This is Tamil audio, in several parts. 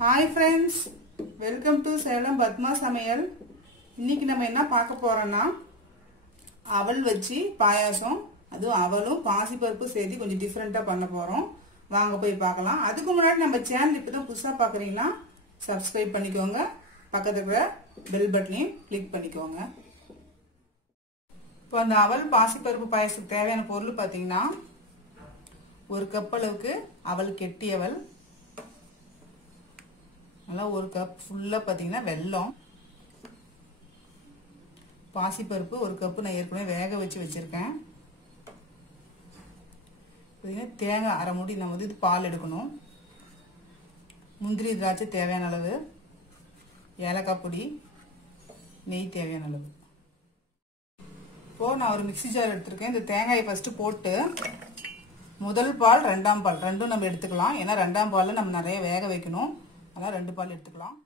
Hi friends, welcome to Salem Padma சமையல்। இன்னைக்கு நம்ம என்ன பார்க்க போறோம்னா அவல் வச்சு பாயாசம், அதுவும் அவலும் பாசிப்பருப்பு சேர்த்து கொஞ்சம் டிஃபரெண்டா பண்ண போறோம்। வாங்க போய் பார்க்கலாம்। அதுக்கு முன்னாடி நம்ம சேனல் இப்பதான் புதுசா பார்க்கறீங்கன்னா சப்ஸ்கிரைப் பண்ணிக்கோங்க, பக்கத்துல இருக்கிற பெல் பட்டனையும் கிளிக் பண்ணிக்கோங்க। இப்போ அந்த அவல் பாசிப்பருப்பு பாயாசத்துக்கு தேவையான பொருள் பாத்தீங்கன்னா ஒரு கப் அளவுக்கு அவல் கெட்டி அவல், நல்லா ஒரு கப் ஃபுல்லா பாத்தீங்கன்னா வெல்லம், பாசிப்பருப்பு ஒரு கப் நான் ஏற்கனவே வேக வச்சு வச்சிருக்கேன்। தேங்காய் அரை மூடி நம்ம வந்து பால் எடுக்கணும், முந்திரி திராட்சை தேவையான அளவு, ஏலக்காய் பொடி, நெய் தேவையான அளவு। இப்போ நான் ஒரு மிக்ஸி ஜார் எடுத்திருக்கேன்। இந்த தேங்காயை ஃபர்ஸ்ட் போட்டு முதல் பால் ரெண்டாம் பால் ரெண்டும் நம்ம எடுத்துக்கலாம், ஏன்னா ரெண்டாம் பால்ல நம்ம நிறைய வேக வைக்கணும், அதான் ரெண்டு பால் எடுத்துக்கலாம்।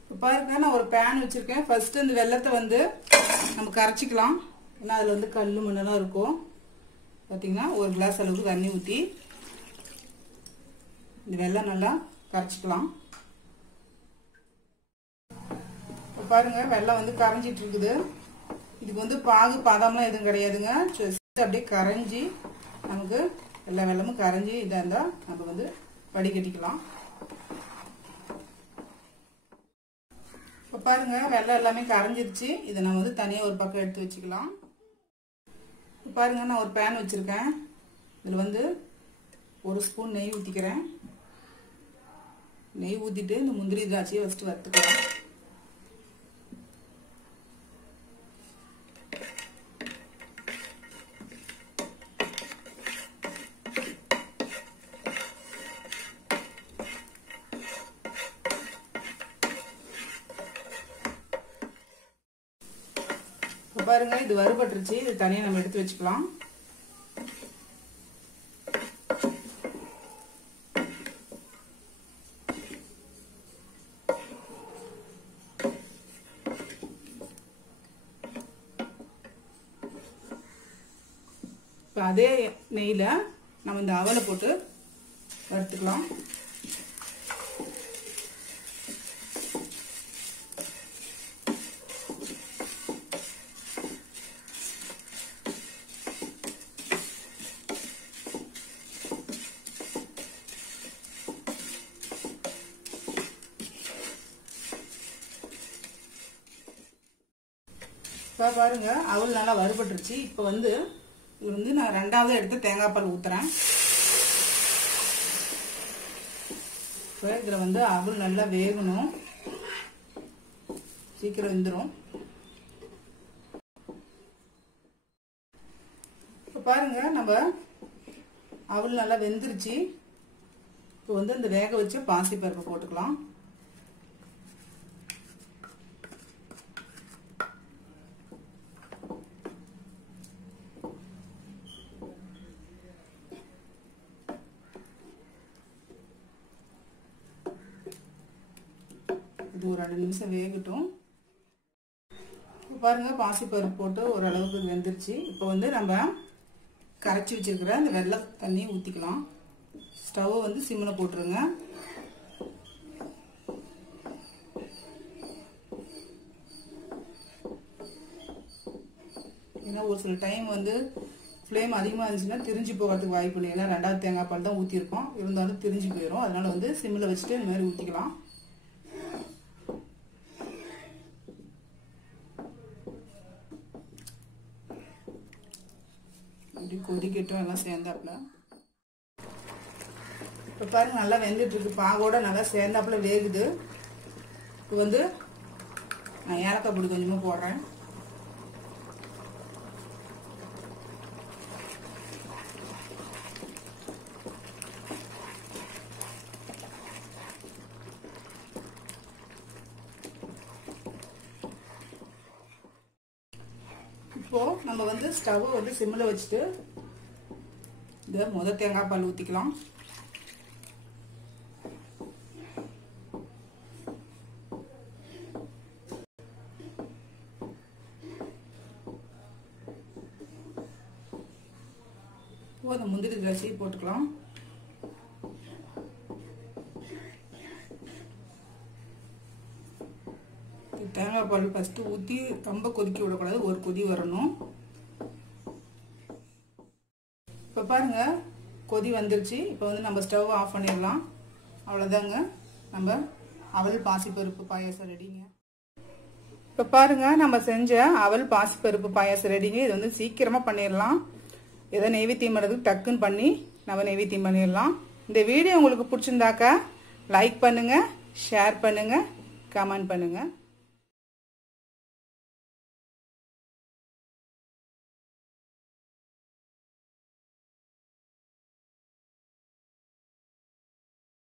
இப்போ பாருங்க, நான் ஒரு பேன் வச்சிருக்கேன்। ஃபர்ஸ்ட் இந்த வெல்லத்தை வந்து நம்ம கரைச்சிக்கலாம், ஏன்னா அதுல வந்து கல்லு மண்ணெல்லாம் இருக்கும்। பார்த்தீங்கன்னா ஒரு கிளாஸ் அளவுக்கு தண்ணி ஊற்றி இந்த வெல்லம் நல்லா கரைச்சிக்கலாம்। இப்போ பாருங்க, வெல்லம் வந்து கரைஞ்சிட்டு இருக்குது। இதுக்கு வந்து பாகு பதம்லாம் எதுவும் கிடையாதுங்க, அப்படியே கரைஞ்சி நமக்கு எல்லா வெல்லமும் கரைஞ்சி இதாக இருந்தால் நம்ம வந்து வடிகட்டிக்கலாம்। இப்போ பாருங்க, வெல்லம் எல்லாமே கரைஞ்சிருச்சு। இதை நம்ம வந்து தனியாக ஒரு பக்கம் எடுத்து வச்சுக்கலாம்। இப்போ பாருங்க, நான் ஒரு பேன் வச்சிருக்கேன்। இதில் வந்து ஒரு ஸ்பூன் நெய் ஊற்றிக்கிறேன்। நெய் ஊற்றிட்டு இந்த முந்திரி திராட்சையை ஃபர்ஸ்ட் வறுத்துக்கலாம்। பாருங்க, இது வறுபட்டுருச்சு, இது தனியா நம்ம எடுத்து வச்சுக்கலாம்। இப்ப அதே நெய்ல நம்ம இந்த அவலை போட்டு வறுத்துக்கலாம்। இப்போ பாருங்க, அவல் நல்லா வறுபட்டுருச்சு। இப்போ வந்து இது வந்து நான் ரெண்டாவது எடுத்து தேங்காய் பால் ஊத்துறேன்। இப்போ இதில் வந்து அவல் நல்லா வேகணும், சீக்கிரம் வெந்துடும்। இப்போ பாருங்க, நம்ம அவல் நல்லா வெந்துருச்சு। இப்போ வந்து இந்த வேக வச்சு பாசிப்பருப்பு போட்டுக்கலாம்। இது ஒரு 2 நிமிஷம் வேகட்டும்। பாருங்க, பாசிப்பருப்பு போட்டு ஓரளவுக்கு வெந்துருச்சு। இப்போ வந்து நம்ம கரைச்சி வச்சிருக்கிற இந்த வெள்ளை தண்ணியை ஊற்றிக்கலாம்। ஸ்டவ் வந்து சிம்மில் போட்டுருங்க। ஏன்னா ஒரு சில டைம் வந்து ஃப்ளேம் அதிகமாக இருந்துச்சுன்னா திரிஞ்சு போகிறதுக்கு வாய்ப்பு இல்லை, ஏன்னா ரெண்டாவது தேங்காய் பால் தான் ஊற்றிருக்கோம், இருந்தாலும் திரிஞ்சு போயிடும்। அதனால வந்து சிம்மில் வச்சுட்டு இந்த மாதிரி ஊற்றிக்கலாம்। அப்படி கொதிக்கட்டும், எல்லாம் சேர்ந்தாப்புல। இப்போ பாருங்க, நல்லா வெந்துட்டு இருக்கு, பாகோட நல்லா சேர்ந்தாப்புல வேகுது। இப்போ வந்து நான் ஏலக்காய் பொடி கொஞ்சமா போடுறேன்। இப்போ நம்ம வந்து ஸ்டவ் வந்து சிம்மில் வச்சுட்டு இந்த முதல் தேங்காய் பால் ஊற்றிக்கலாம்। இப்போ அந்த முந்திரி திராட்சையை போட்டுக்கலாம்। தேங்காய் பால் ஃபஸ்ட்டு ஊற்றி ரொம்ப கொதிக்க விடக்கூடாது, ஒரு கொதி வரணும். இப்போ பாருங்க கொதி வந்துருச்சு. இப்போ வந்து நம்ம ஸ்டவ் ஆஃப் பண்ணிடலாம். அவ்வளோதாங்க, நம்ம அவல் பாசிப்பருப்பு பாயாசம் ரெடிங்க. இப்போ பாருங்க நம்ம செஞ்ச அவல் பாசிப்பருப்பு பாயாசம் ரெடிங்க. இது வந்து சீக்கிரமாக பண்ணிடலாம். ஏதோ நெய்வேத்தியம் பண்ணுறதுக்கு டக்குன்னு பண்ணி நம்ம நெய்வேத்தியம் பண்ணிடலாம். இந்த வீடியோ உங்களுக்கு பிடிச்சிருந்தாக்கா லைக் பண்ணுங்க, ஷேர் பண்ணுங்க, கமெண்ட் பண்ணுங்க.